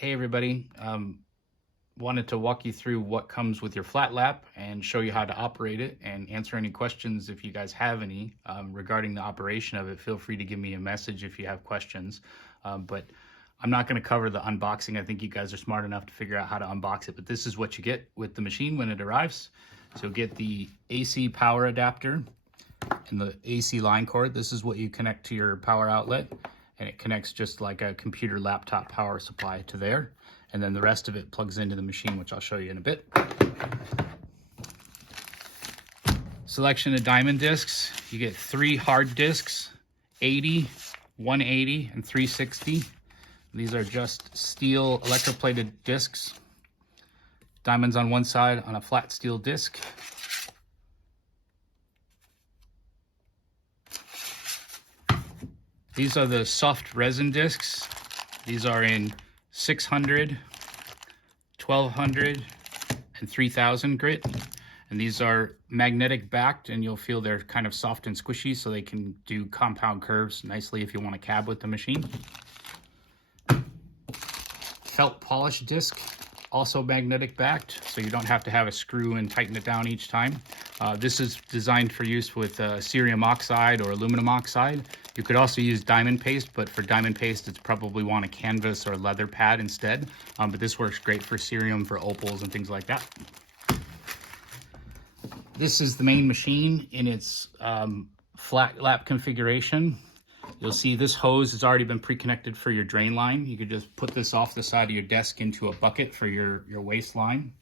Hey everybody, wanted to walk you through what comes with your flat lap and show you how to operate it and answer any questions if you guys have any regarding the operation of it. Feel free to give me a message if you have questions, but I'm not going to cover the unboxing. I think you guys are smart enough to figure out how to unbox it, but this is what you get with the machine when it arrives. So get the AC power adapter and the AC line cord. This is what you connect to your power outlet, and it connects just like a computer laptop power supply to there, and then the rest of it plugs into the machine, which I'll show you in a bit. Selection of diamond discs. You get 3 hard discs, 80, 180, and 360. These are just steel electroplated discs. Diamonds on one side on a flat steel disc. These are the soft resin discs. These are in 600, 1200, and 3000 grit. And these are magnetic backed, and you'll feel they're kind of soft and squishy, so they can do compound curves nicely if you want to cab with the machine. Felt polish disc, also magnetic backed, so you don't have to have a screw and tighten it down each time. This is designed for use with cerium oxide or aluminum oxide. You could also use diamond paste, but for diamond paste, it's probably want a canvas or leather pad instead. But this works great for cerium, for opals and things like that. This is the main machine in its flat lap configuration. You'll see this hose has already been pre-connected for your drain line. You could just put this off the side of your desk into a bucket for your waste line.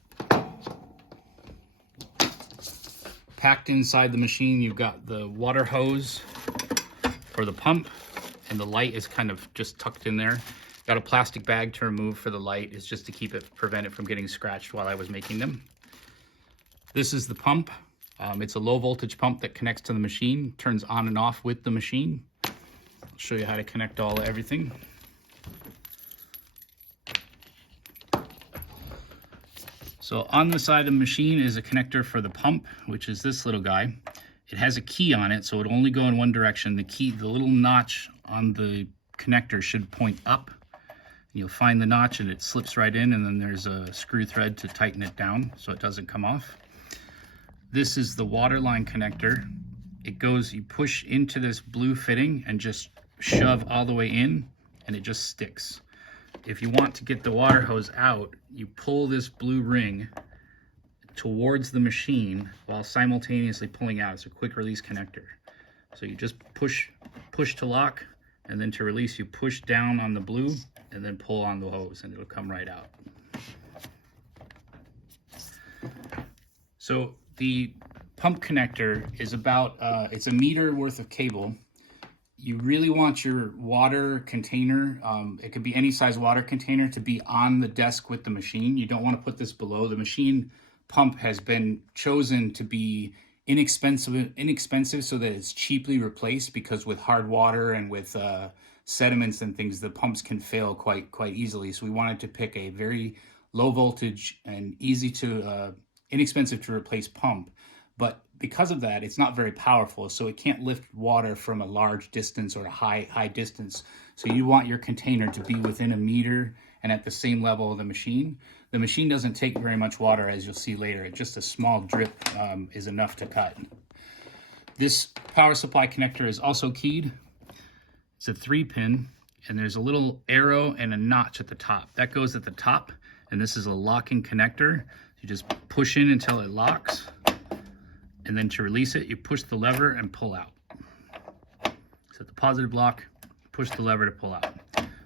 Packed inside the machine, you've got the water hose for the pump, and the light is kind of just tucked in there. Got a plastic bag to remove for the light. It's just to prevent it from getting scratched while I was making them. This is the pump. It's a low voltage pump that connects to the machine, turns on and off with the machine. I'll show you how to connect everything. So on the side of the machine is a connector for the pump, which is this little guy. It has a key on it, so it'll only go in one direction. The little notch on the connector should point up. You'll find the notch and it slips right in, and then there's a screw thread to tighten it down so it doesn't come off. This is the water line connector. It goes, you push into this blue fitting and just shove all the way in, and it just sticks. If you want to get the water hose out, you pull this blue ring towards the machine while simultaneously pulling out. It's a quick release connector. So you just push to lock, and then to release you push down on the blue and then pull on the hose, and it'll come right out. So the pump connector is about, it's a meter worth of cable. You really want your water container, it could be any size water container, to be on the desk with the machine. You don't want to put this below. The machine pump has been chosen to be inexpensive so that it's cheaply replaced, because with hard water and with sediments and things, the pumps can fail quite easily. So we wanted to pick a very low voltage and inexpensive to replace pump. But because of that, it's not very powerful, so it can't lift water from a large distance or a high distance. So you want your container to be within a meter and at the same level of the machine. The machine doesn't take very much water, as you'll see later. Just a small drip is enough to cut. This power supply connector is also keyed. It's a 3-pin, and there's a little arrow and a notch at the top. That goes at the top, and this is a locking connector. You just push in until it locks, and then to release it, you push the lever and pull out. So the positive lock, push the lever to pull out.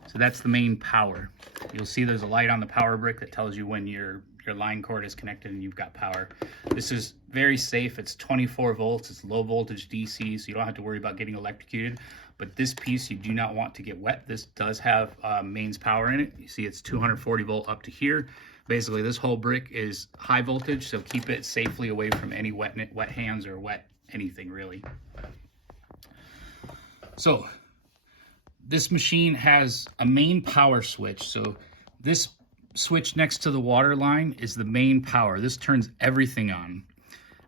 So that's the main power. You'll see there's a light on the power brick that tells you when your line cord is connected and you've got power. This is very safe. It's 24 volts. It's low voltage DC, so you don't have to worry about getting electrocuted. But this piece you do not want to get wet. This does have mains power in it. You see it's 240 volt up to here. Basically, this whole brick is high voltage, so keep it safely away from any wet hands or wet anything, really. So this machine has a main power switch. So this switch next to the water line is the main power. This turns everything on.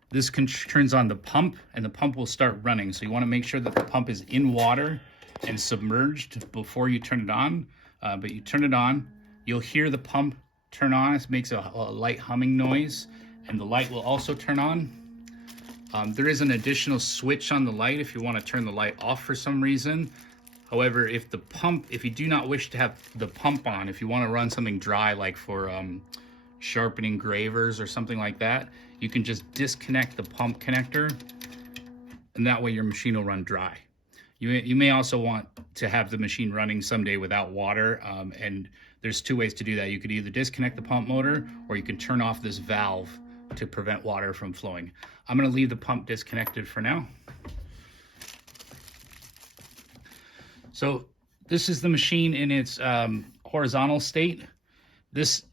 This turns on the pump, and the pump will start running. So you want to make sure that the pump is in water and submerged before you turn it on. But you turn it on, you'll hear the pump turn on. It makes a light humming noise, and the light will also turn on. There is an additional switch on the light if you want to turn the light off for some reason. However, if you do not wish to have the pump on, if you want to run something dry like for sharpening gravers or something like that, you can just disconnect the pump connector, and that way your machine will run dry. You may also want to have the machine running someday without water, and there's two ways to do that. You could either disconnect the pump motor, or you can turn off this valve to prevent water from flowing. I'm going to leave the pump disconnected for now. So this is the machine in its horizontal state. This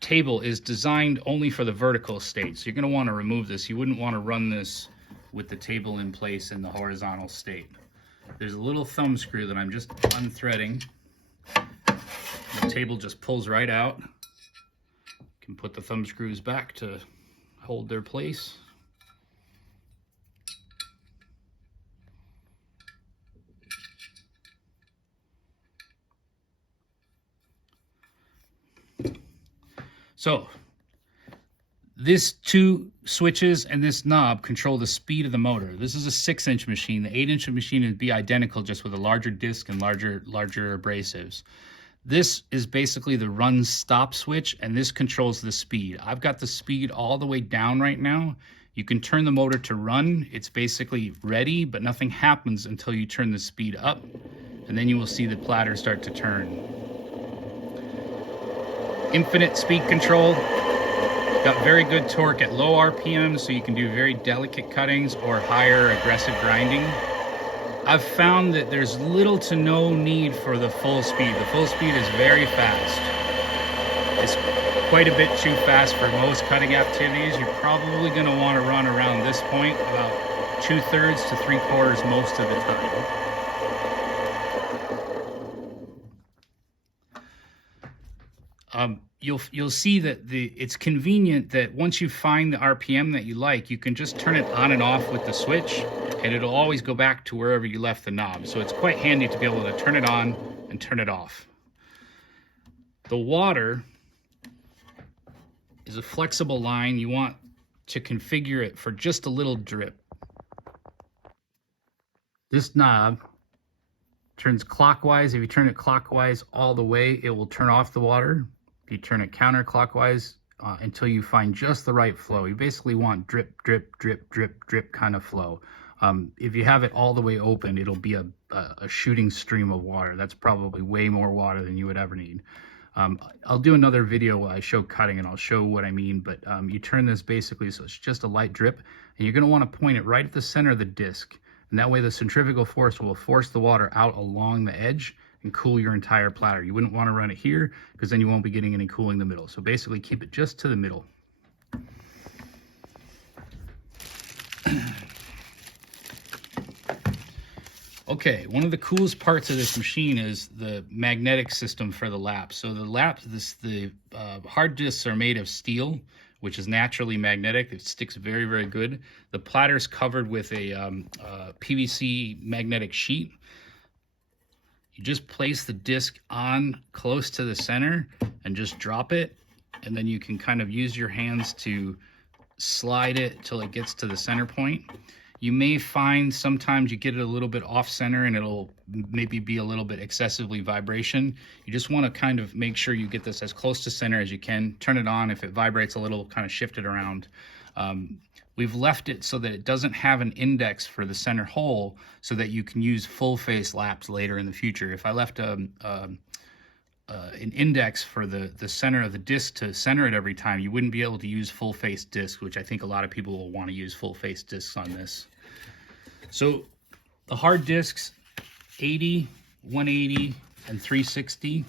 table is designed only for the vertical state, so you're going to want to remove this. You wouldn't want to run this with the table in place in the horizontal state. There's a little thumb screw that I'm just unthreading. The table just pulls right out. You can put the thumb screws back to hold their place. So this two switches and this knob control the speed of the motor. This is a 6-inch machine. The 8-inch machine would be identical, just with a larger disc and larger abrasives. This is basically the run stop switch, and this controls the speed. I've got the speed all the way down right now. You can turn the motor to run. It's basically ready, but nothing happens until you turn the speed up, and then you will see the platter start to turn. Infinite speed control. Got very good torque at low RPM, so you can do very delicate cuttings or higher aggressive grinding. I've found that there's little to no need for the full speed. The full speed is very fast. It's quite a bit too fast for most cutting activities. You're probably going to want to run around this point about 2/3 to 3/4 most of the time. You'll see that it's convenient that once you find the RPM that you like, you can just turn it on and off with the switch, and it'll always go back to wherever you left the knob. So it's quite handy to be able to turn it on and turn it off. The water is a flexible line. You want to configure it for just a little drip. This knob turns clockwise. If you turn it clockwise all the way, it will turn off the water. If you turn it counterclockwise until you find just the right flow. You basically want drip, drip, drip, drip, drip kind of flow. If you have it all the way open, it'll be a shooting stream of water. That's probably way more water than you would ever need. I'll do another video where I show cutting and I'll show what I mean, but you turn this basically so it's just a light drip, and you're going to want to point it right at the center of the disc. And that way the centrifugal force will force the water out along the edge and cool your entire platter. You wouldn't want to run it here because then you won't be getting any cooling in the middle. So basically keep it just to the middle. Okay, one of the coolest parts of this machine is the magnetic system for the laps. So the hard disks are made of steel, which is naturally magnetic. It sticks very, very good. The platter is covered with a PVC magnetic sheet. You just place the disc on close to the center and just drop it, and then you can kind of use your hands to slide it till it gets to the center point. You may find sometimes you get it a little bit off center and it'll maybe be a little bit excessively vibration. You just want to kind of make sure you get this as close to center as you can. Turn it on. If it vibrates a little, kind of shift it around. We've left it so that it doesn't have an index for the center hole so that you can use full face laps later in the future. If I left an index for the center of the disc to center it every time, you wouldn't be able to use full face discs, which I think a lot of people will want to use full face discs on this. So the hard discs, 80, 180, and 360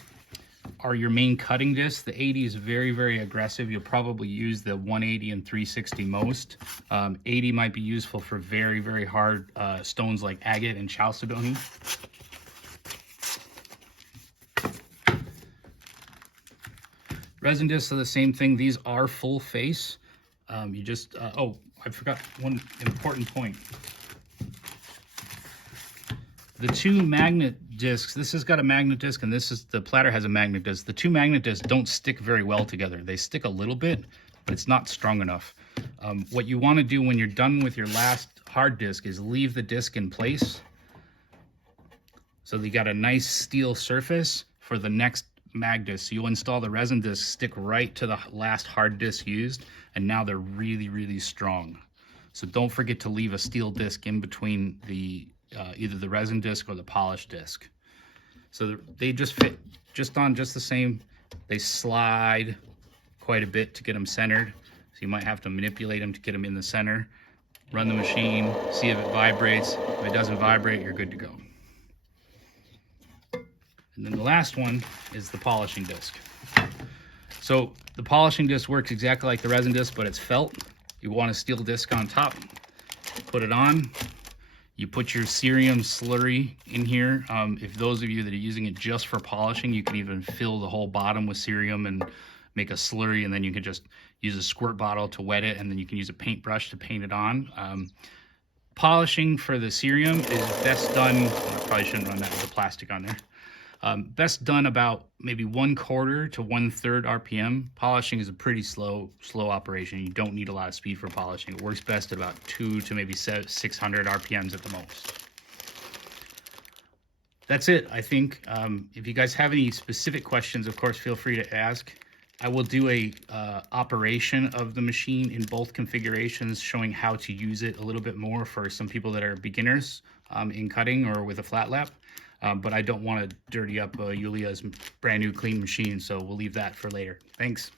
are your main cutting discs. The 80 is very, very aggressive. You'll probably use the 180 and 360 most. 80 might be useful for very, very hard stones like agate and chalcedony. Resin discs are the same thing. These are full face. You just, oh, I forgot one important point. The two magnet discs. This has got a magnet disc, and the platter has a magnet disc. The two magnet discs don't stick very well together. They stick a little bit, but it's not strong enough. What you want to do when you're done with your last hard disk is leave the disc in place, so that you got a nice steel surface for the next mag disc. So you'll install the resin disc, stick right to the last hard disk used, and now they're really, really strong. So don't forget to leave a steel disc in between the either the resin disc or the polished disc. So they just fit just the same. They slide quite a bit to get them centered. So you might have to manipulate them to get them in the center. Run the machine, see if it vibrates. If it doesn't vibrate, you're good to go. And then the last one is the polishing disc. So the polishing disc works exactly like the resin disc, but it's felt. You want a steel disc on top, put it on. You put your cerium slurry in here. If those of you that are using it just for polishing, you can even fill the whole bottom with cerium and make a slurry, and then you can just use a squirt bottle to wet it, and then you can use a paintbrush to paint it on. Polishing for the cerium is best done, I probably shouldn't run that with the plastic on there. Best done about maybe 1/4 to 1/3 RPM. Polishing is a pretty slow operation. You don't need a lot of speed for polishing. It works best at about 200 to maybe 600 RPMs at the most. That's it, I think. If you guys have any specific questions, of course, feel free to ask. I will do a operation of the machine in both configurations, showing how to use it a little bit more for some people that are beginners in cutting or with a flat lap. But I don't want to dirty up Yulia's brand new clean machine, so we'll leave that for later. Thanks.